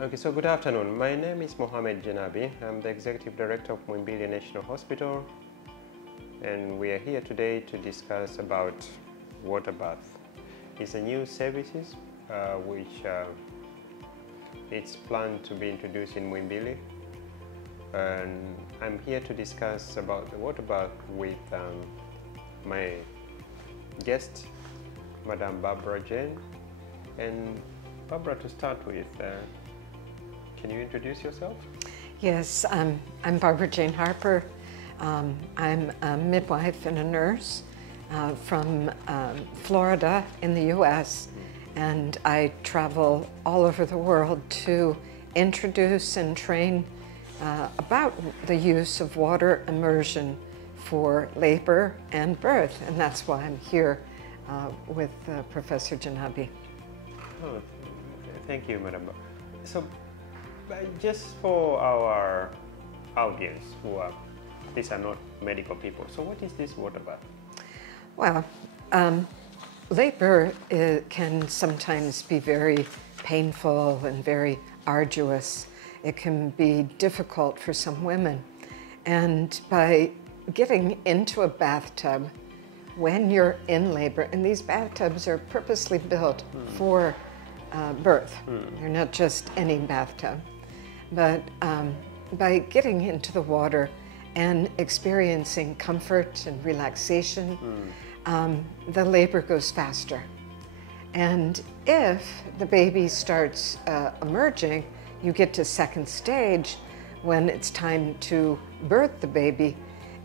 Okay, so good afternoon. My name is Mohamed Janabi. I'm the Executive Director of Muhimbili National Hospital, and we are here today to discuss about Waterbirth. It's a new services which it's planned to be introduced in Muhimbili, and I'm here to discuss about the Waterbirth with my guest, Madam Barbara Jane. And Barbara, to start with, can you introduce yourself? Yes, I'm Barbara Jane Harper. I'm a midwife and a nurse from Florida in the U.S. and I travel all over the world to introduce and train about the use of water immersion for labor and birth, and that's why I'm here with Professor Janabi. Oh, thank you, Madam. So, just for our audience these are not medical people, so what is this Waterbirth? Well, labor can sometimes be very painful and very arduous. It can be difficult for some women. And by getting into a bathtub when you're in labor, and these bathtubs are purposely built for birth. They're not just any bathtub. But by getting into the water and experiencing comfort and relaxation, the labor goes faster. And if the baby starts emerging, you get to second stage when it's time to birth the baby.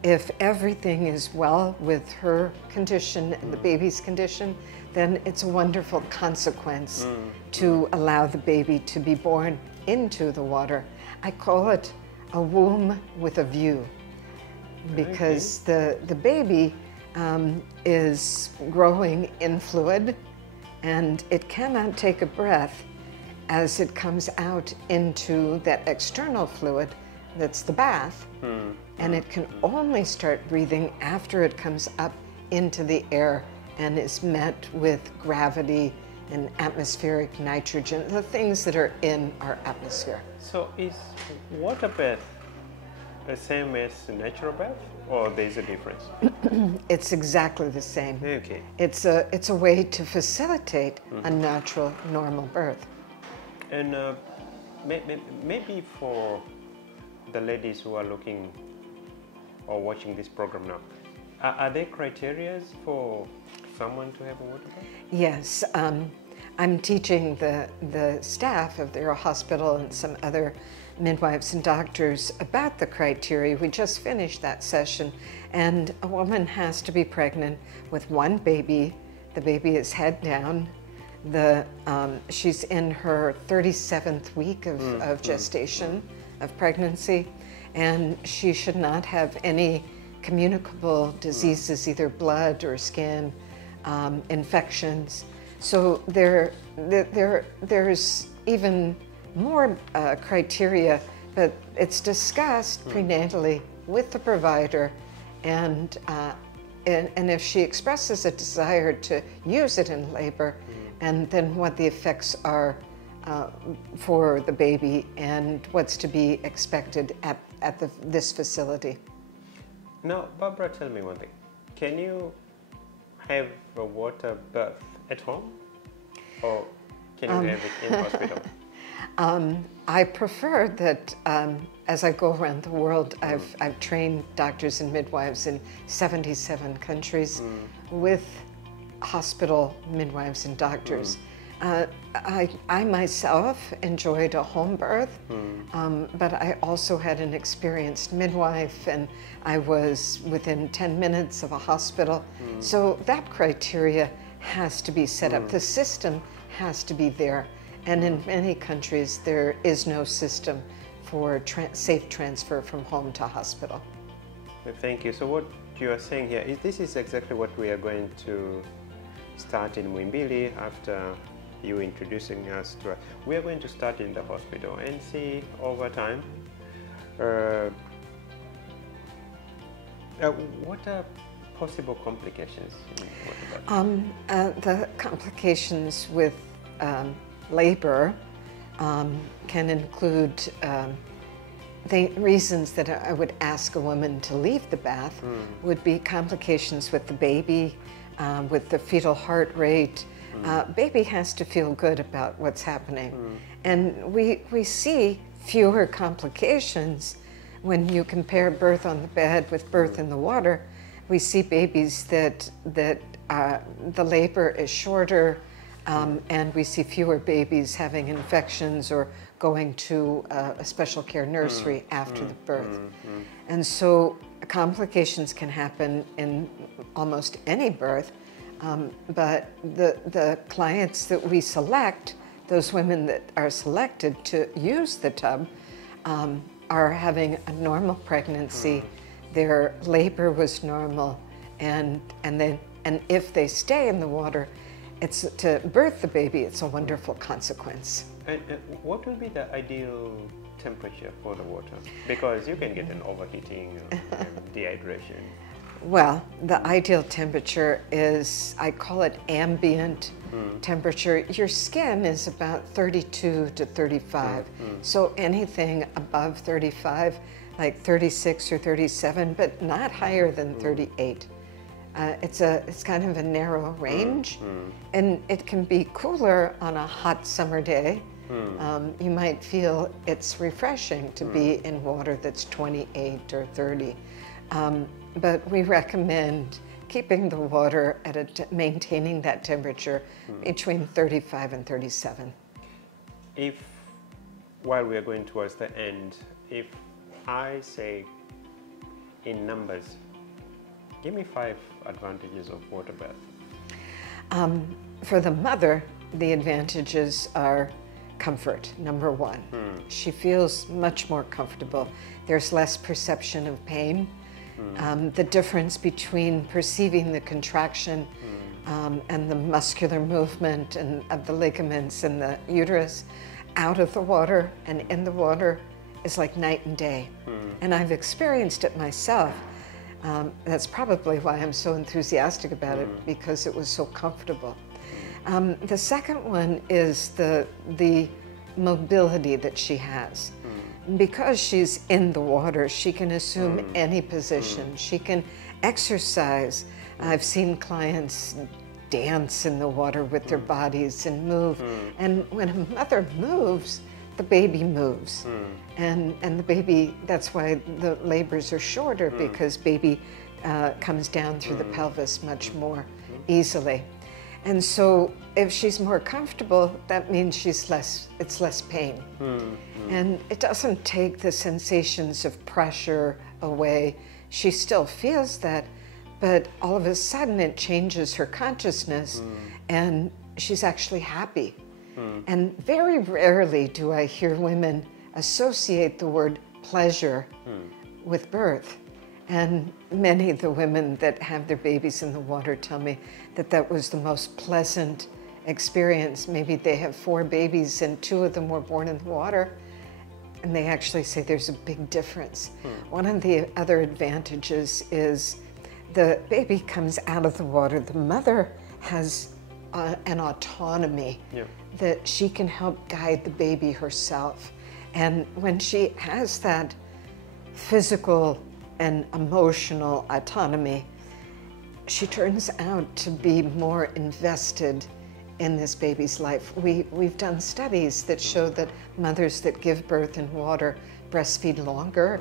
If everything is well with her condition and the baby's condition, then it's a wonderful consequence to allow the baby to be born into the water. I call it a womb with a view, because the baby is growing in fluid and it cannot take a breath as it comes out into that external fluid that's the bath, and it can only start breathing after it comes up into the air and is met with gravity and atmospheric nitrogen, the things that are in our atmosphere. So is water birth the same as natural birth, or there's a difference? It's exactly the same. Okay. It's a way to facilitate a natural, normal birth. And maybe for the ladies who are looking or watching this program now, are there criteria for someone to have a water birth? Yes, I'm teaching the staff of their hospital and some other midwives and doctors about the criteria. We just finished that session, and a woman has to be pregnant with one baby. The baby is head down. She's in her 37th week of gestation, of pregnancy, and she should not have any communicable diseases, either blood or skin, infections. So there's even more criteria, but it's discussed prenatally with the provider, and if she expresses a desire to use it in labor, and then what the effects are for the baby and what's to be expected at this facility. Now, Barbara, tell me one thing. Can you have a water birth at home, or can you have it in hospital? I prefer that as I go around the world, I've trained doctors and midwives in 77 countries with hospital midwives and doctors. I myself enjoyed a home birth, but I also had an experienced midwife, and I was within 10 minutes of a hospital. So that criteria has to be set up. The system has to be there. And in many countries, there is no system for safe transfer from home to hospital. Thank you. So what you are saying here is this is exactly what we are going to start in Muhimbili after you introducing us to it. We are going to start in the hospital and see over time what are possible complications in Waterbirth? The complications with labor can include the reasons that I would ask a woman to leave the bath would be complications with the baby, with the fetal heart rate. Baby has to feel good about what's happening. And we see fewer complications when you compare birth on the bed with birth in the water. We see babies that the labor is shorter, and we see fewer babies having infections or going to a special care nursery after the birth. And so complications can happen in almost any birth, but the clients that we select, those women that are selected to use the tub, are having a normal pregnancy, their labor was normal, and if they stay in the water, it's to birth the baby, it's a wonderful consequence. And what will be the ideal temperature for the water? Because you can get an overheating and dehydration. Well, the ideal temperature is, I call it ambient temperature. Your skin is about 32 to 35. So anything above 35, like 36 or 37, but not higher than 38. It's kind of a narrow range, and it can be cooler on a hot summer day. You might feel it's refreshing to be in water that's 28 or 30. But we recommend keeping the water at maintaining that temperature between 35 and 37. If, while we are going towards the end, if I say in numbers, give me 5 advantages of water bath. For the mother, the advantages are comfort, number one. She feels much more comfortable. There's less perception of pain. The difference between perceiving the contraction and the muscular movement and of the ligaments and the uterus out of the water and in the water is like night and day. And I've experienced it myself. That's probably why I'm so enthusiastic about it, because it was so comfortable. The second one is the mobility that she has. Because she's in the water, she can assume any position. She can exercise. I've seen clients dance in the water with their bodies and move. And when a mother moves, the baby moves. And the baby, that's why the labors are shorter, because baby comes down through the pelvis much more easily. And so if she's more comfortable, that means it's less pain. And it doesn't take the sensations of pressure away. She still feels that, but all of a sudden it changes her consciousness and she's actually happy. And very rarely do I hear women associate the word pleasure with birth. And many of the women that have their babies in the water tell me that that was the most pleasant experience. Maybe they have 4 babies and 2 of them were born in the water, and they actually say there's a big difference. One of the other advantages is the baby comes out of the water. The mother has an autonomy that she can help guide the baby herself. And when she has that physical and emotional autonomy, she turns out to be more invested in this baby's life. We've done studies that show that mothers that give birth in water breastfeed longer.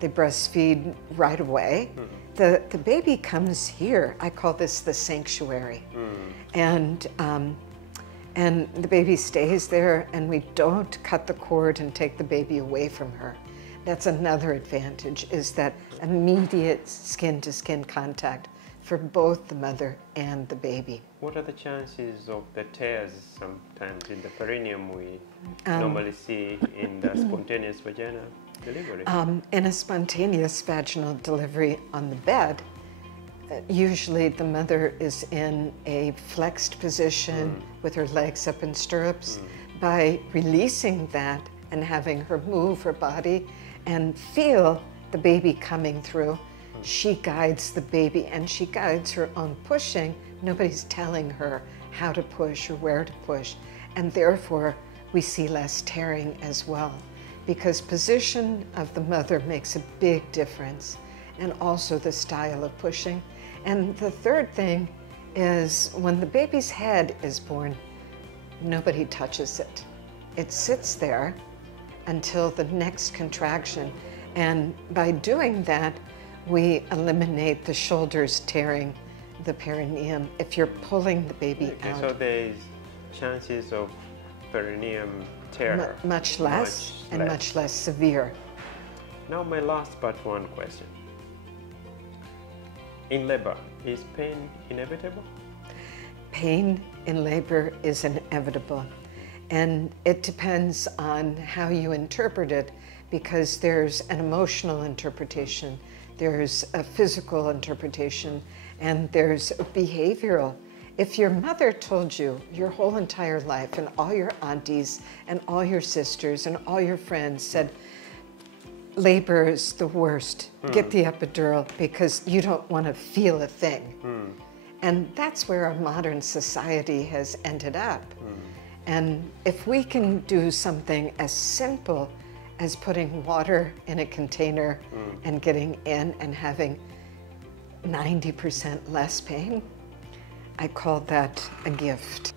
They breastfeed right away. The baby comes here. I call this the sanctuary. And the baby stays there, and we don't cut the cord and take the baby away from her. That's another advantage, is that immediate skin-to-skin contact for both the mother and the baby. What are the chances of the tears sometimes in the perineum we normally see in the spontaneous vaginal delivery? In a spontaneous vaginal delivery on the bed, usually the mother is in a flexed position with her legs up in stirrups. By releasing that and having her move her body and feel the baby coming through, she guides the baby and she guides her own pushing. Nobody's telling her how to push or where to push. And therefore, we see less tearing as well, because position of the mother makes a big difference, and also the style of pushing. And the third thing is when the baby's head is born, nobody touches it. It sits there until the next contraction. And by doing that, we eliminate the shoulders tearing the perineum if you're pulling the baby out. So there's chances of perineum tear? Much less, and much less severe. Now my last but one question. In labor, is pain inevitable? Pain in labor is inevitable, and it depends on how you interpret it, because there's an emotional interpretation, there's a physical interpretation, and there's a behavioral. If your mother told you your whole entire life, and all your aunties and all your sisters and all your friends said, labor is the worst, get the epidural because you don't want to feel a thing. And that's where our modern society has ended up. And if we can do something as simple as putting water in a container and getting in and having 90% less pain, I call that a gift.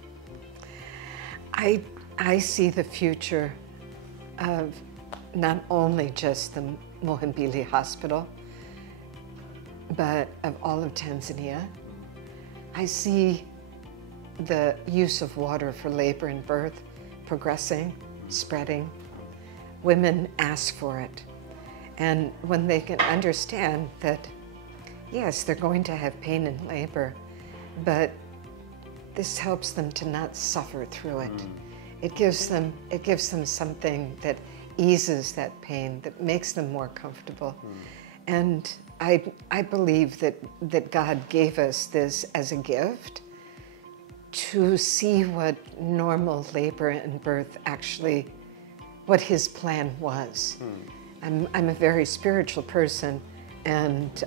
I see the future of not only just the Muhimbili Hospital, but of all of Tanzania. I see the use of water for labor and birth progressing, spreading. Women ask for it. And when they can understand that, yes, they're going to have pain in labor, but this helps them to not suffer through it. It gives them something that eases that pain, that makes them more comfortable. And I believe that God gave us this as a gift to see what normal labor and birth actually, what His plan was. I'm a very spiritual person, and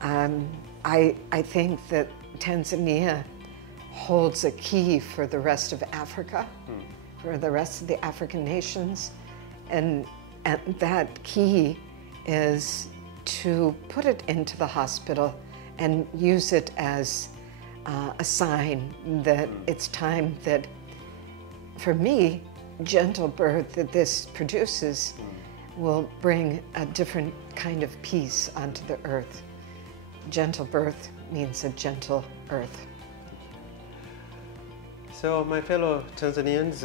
I think that Tanzania holds a key for the rest of Africa, for the rest of the African nations. And that key is to put it into the hospital and use it as a sign that it's time that, for me, gentle birth that this produces will bring a different kind of peace onto the earth. Gentle birth means a gentle earth. So my fellow Tanzanians,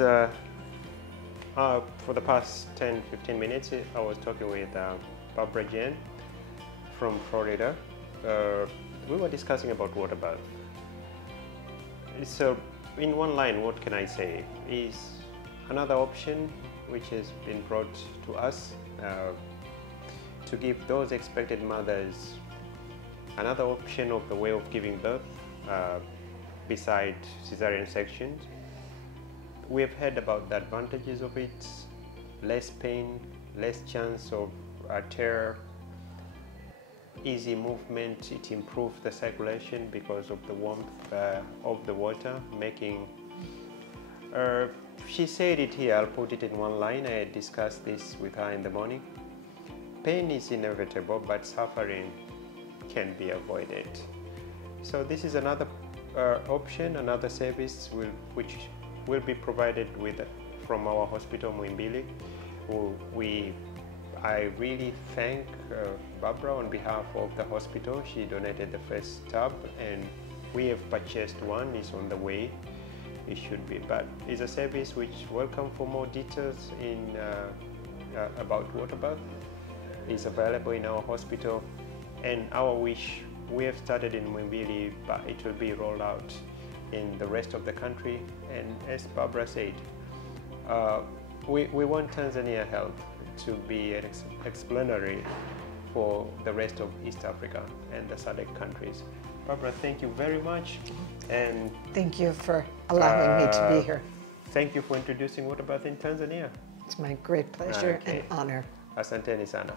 for the past 10-15 minutes, I was talking with Barbara Jane from Florida. We were discussing about waterbirth. So in one line, what can I say? Is another option which has been brought to us to give those expected mothers another option of the way of giving birth beside cesarean sections. We have heard about the advantages of it: less pain, less chance of a tear, easy movement. It improves the circulation because of the warmth of the water, making she said it here, I'll put it in one line. I discussed this with her in the morning. Pain is inevitable, but suffering can be avoided. So this is another option, another service which will be provided from our hospital, Muhimbili. I really thank Barbara on behalf of the hospital. She donated the first tub, and we have purchased one. It's on the way. It should be, but it's a service which welcome. For more details about waterbirth is available in our hospital, and our wish, we have started in Muhimbili, but it will be rolled out in the rest of the country. And as Barbara said, we want Tanzania Health to be exemplary for the rest of East Africa and the SADC countries. Barbara, thank you very much. And thank you for allowing me to be here. Thank you for introducing waterbirth in Tanzania. It's my great pleasure and honor. Asanteni sana.